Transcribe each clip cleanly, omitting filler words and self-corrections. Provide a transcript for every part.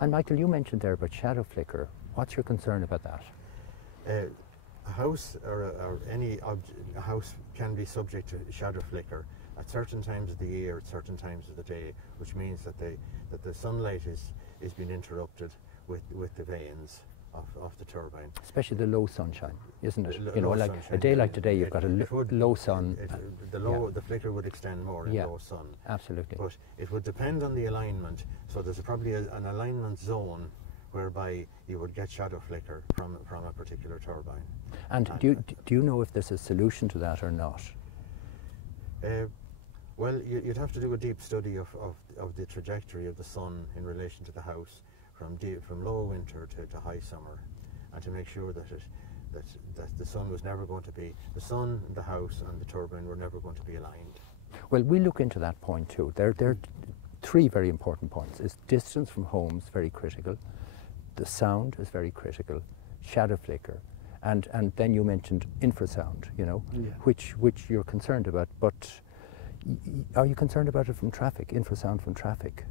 And Michael, you mentioned there about shadow flicker. What's your concern about that? A house or any a house can be subject to shadow flicker at certain times of the year, at certain times of the day, which means that the sunlight is being interrupted with the vanes of the turbine. Especially the low sunshine, isn't it? The you know, low like sunshine. a day like today, you've got a low sun. The flicker would extend more in low sun. Absolutely. But it would depend on the alignment. So there's probably an alignment zone whereby you would get shadow flicker from a particular turbine. And do you know if there's a solution to that or not? Well, you'd have to do a deep study of the trajectory of the sun in relation to the house from low winter to high summer, and to make sure that the sun was never going to be, the sun, the house and the turbine were never going to be aligned. Well, we look into that point too. There are three very important points. Is distance from homes very critical, the sound is very critical, shadow flicker, and then you mentioned infrasound, you know, which you're concerned about. But are you concerned about it from traffic, infrasound from traffic?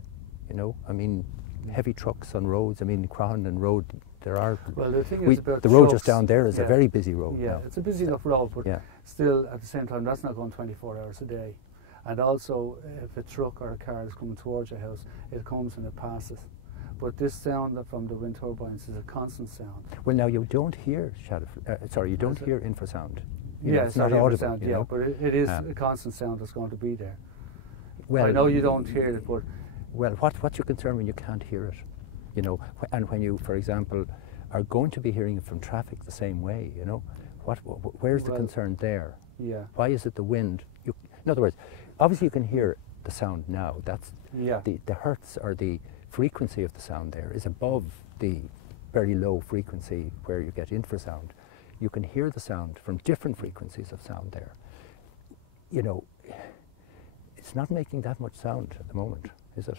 You know, I mean, heavy trucks on roads. I mean, Croghan Road, there are. Well, the thing is about the road just down there is a very busy road. Yeah, now. It's a busy enough road, but still, at the same time, that's not going 24 hours a day. And also, if a truck or a car is coming towards your house, it comes and it passes. But this sound from the wind turbines is a constant sound. Well, now you don't hear you don't hear infrasound. It's not audible. Sound, you know? But it is a constant sound that's going to be there. Well, I know you don't hear it, but well, what's your concern when you can't hear it? You know, and when you, for example, are going to be hearing it from traffic the same way. You know, where's the concern there? Yeah. Why is it the wind? In other words, obviously you can hear the sound now. That's the hertz or the frequency of the sound there is above the very low frequency where you get infrasound. You can hear the sound from different frequencies of sound there. You know, it's not making that much sound at the moment, is it?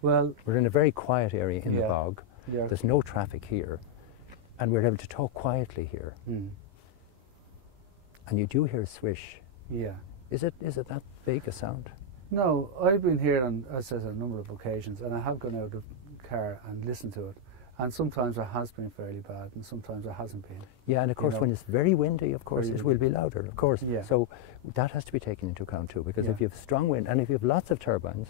Well, we're in a very quiet area in the bog. Yeah. There's no traffic here, and we're able to talk quietly here. Mm. And you do hear a swish. Yeah. Is it that big a sound? No, I've been here on, as I said, a number of occasions, and I have gone out of the car and listened to it. And sometimes it has been fairly bad, and sometimes it hasn't been. Yeah, and of course, when it's very windy, of course, it will be louder, of course. Yeah. So that has to be taken into account too, because if you have strong wind, and if you have lots of turbines,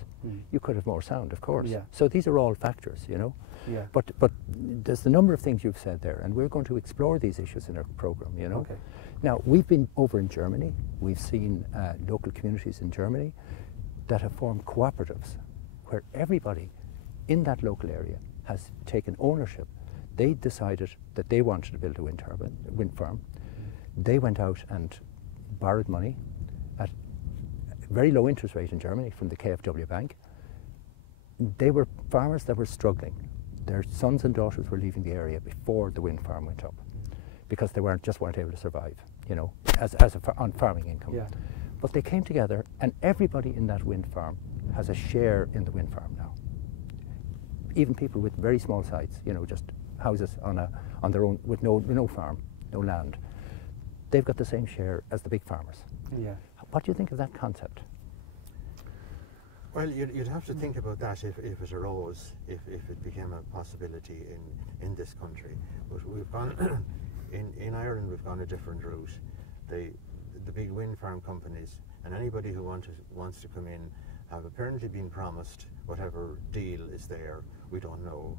you could have more sound, of course. Yeah. So these are all factors, you know. Yeah. But there's the number of things you've said there, and we're going to explore these issues in our program, you know. Okay. Now, we've been over in Germany. We've seen local communities in Germany that have formed cooperatives, where everybody in that local area has taken ownership. They decided that they wanted to build a wind farm. They went out and borrowed money at a very low interest rate in Germany from the KfW bank. They were farmers that were struggling. Their sons and daughters were leaving the area before the wind farm went up, because they weren't able to survive, you know, on farming income. Yeah. But they came together, and everybody in that wind farm has a share in the wind farm now. Even people with very small sites, you know, just houses on their own with no farm, no land. They've got the same share as the big farmers. Yeah. What do you think of that concept? Well, you'd have to think about that if it arose, if it became a possibility in this country. But we've gone in Ireland. We've gone a different route. The big wind farm companies and anybody who wants to come in have apparently been promised whatever deal is there. We don't know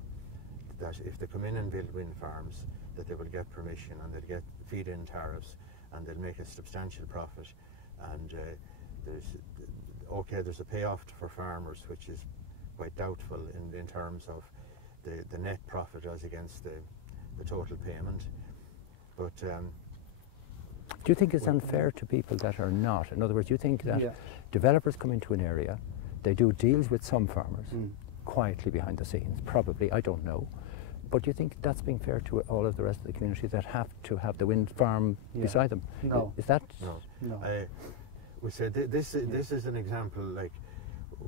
that if they come in and build wind farms, that they will get permission and they'll get feed-in tariffs and they'll make a substantial profit. And there's a payoff for farmers, which is quite doubtful in terms of the net profit as against the total payment. But do you think it's unfair to people that are not? In other words, do you think that developers come into an area, they do deals with some farmers quietly behind the scenes? Probably, I don't know. But do you think that's being fair to all of the rest of the community that have to have the wind farm beside them? No. Is that? No. We said this is an example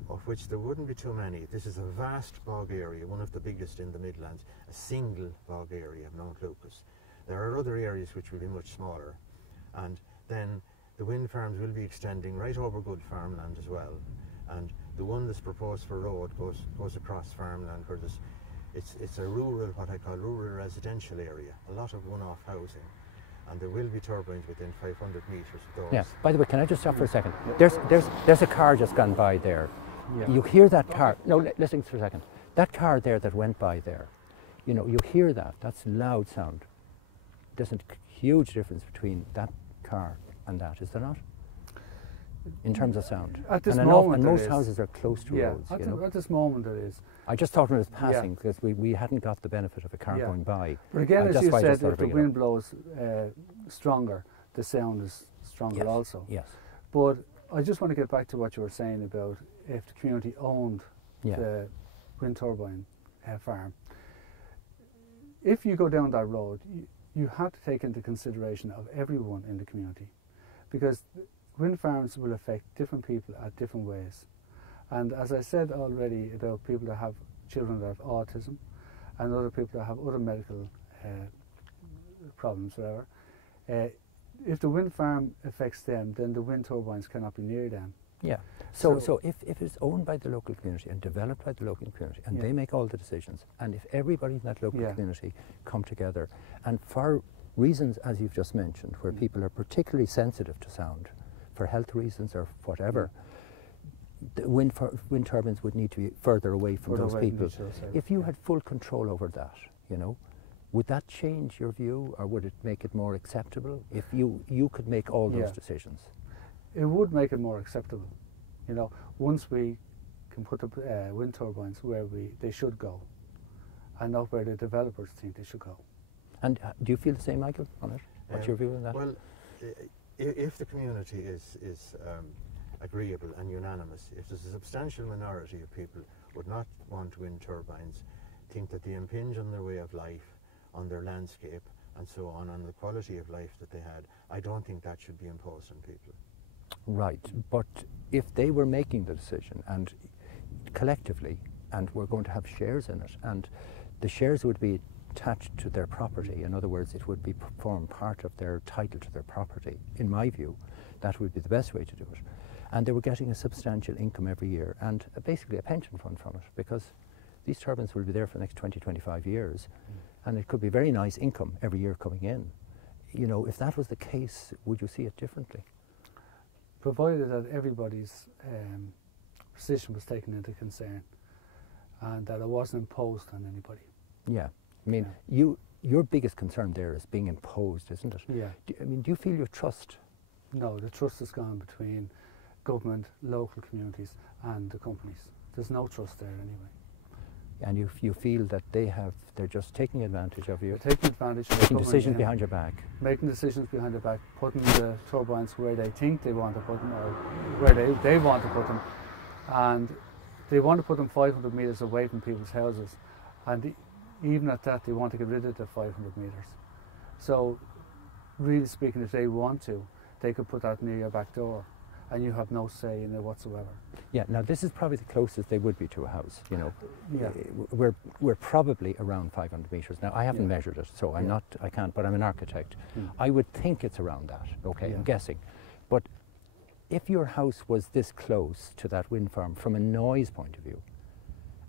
of which there wouldn't be too many. This is a vast bog area, one of the biggest in the Midlands, a single bog area of Mount Lucas. There are other areas which will be much smaller, and then the wind farms will be extending right over good farmland as well. And The one that's proposed for road goes across farmland where there's, it's a rural, what I call rural residential area, a lot of one-off housing, and there will be turbines within 500 metres of those. Yeah. By the way, can I just stop for a second? There's a car just gone by there. Yeah. You hear that car? No, listen for a second. That car there that went by there, you know, you hear that. That's loud sound. There's a huge difference between that car and that, is there not? In terms of sound. At this and moment, and most houses are close to roads. At this moment, it is. I just thought when it was passing because we hadn't got the benefit of a car going by. But again, as you said, if the wind blows stronger, the sound is stronger also. Yes. But I just want to get back to what you were saying about if the community owned the wind turbine farm. If you go down that road, you have to take into consideration of everyone in the community, because wind farms will affect different people at different ways. And as I said already about people that have children that have autism and other people that have other medical problems, whatever, if the wind farm affects them, then the wind turbines cannot be near them. Yeah. So if it's owned by the local community and developed by the local community and they make all the decisions, and if everybody in that local community come together, and for reasons as you've just mentioned, where people are particularly sensitive to sound, for health reasons or whatever, the wind turbines would need to be further away from those people. If you had full control over that, you know, would that change your view, or would it make it more acceptable if you could make all those decisions? It would make it more acceptable. You know, once we can put the wind turbines where they should go, and not where the developers think they should go. And do you feel the same, Michael, on it? What's your view on that? Well, if the community is agreeable and unanimous, if there's a substantial minority of people would not want wind turbines, think that they impinge on their way of life, on their landscape, and so on the quality of life that they had, I don't think that should be imposed on people. Right, but if they were making the decision and collectively, and we're going to have shares in it, and the shares would be attached to their property, in other words, it would form part of their title to their property, in my view, that would be the best way to do it. And they were getting a substantial income every year, and basically a pension fund from it, because these turbines will be there for the next 20, 25 years, and it could be very nice income every year coming in. You know, if that was the case, would you see it differently? Provided that everybody's position was taken into concern and that it wasn't imposed on anybody. Yeah, I mean, your biggest concern there is being imposed, isn't it? Yeah. Do you feel your trust? No, the trust has gone between government, local communities and the companies. There's no trust there anyway. And you feel that they're just taking advantage of you? They're taking advantage of making decisions behind your back? Making decisions behind their back, putting the turbines where they think they want to put them, or where they want to put them. And they want to put them 500 metres away from people's houses. And even at that, they want to get rid of the 500 metres. So, really speaking, if they want to, they could put that near your back door, and you have no say in it whatsoever. Yeah, now this is probably the closest they would be to a house, you know. Yeah. We're probably around 500 metres. Now, I haven't measured it, so I can't, but I'm an architect. I would think it's around that, okay, I'm guessing. But if your house was this close to that wind farm from a noise point of view,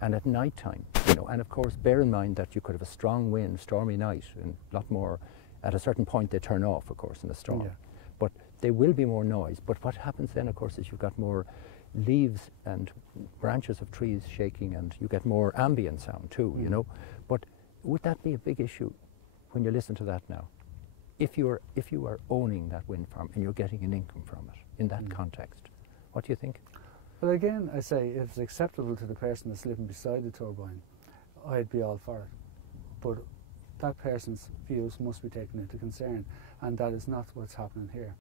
and at night time, you know, and of course bear in mind that you could have a strong wind, stormy night, and a lot more, at a certain point they turn off, of course, in a storm. But there will be more noise. But what happens then, of course, is you've got more leaves and branches of trees shaking, and you get more ambient sound too, you know. But would that be a big issue when you listen to that now? If you are owning that wind farm and you're getting an income from it in that context, what do you think? Well, again, I say if it's acceptable to the person that's living beside the turbine, I'd be all for it. But that person's views must be taken into concern, and that is not what's happening here.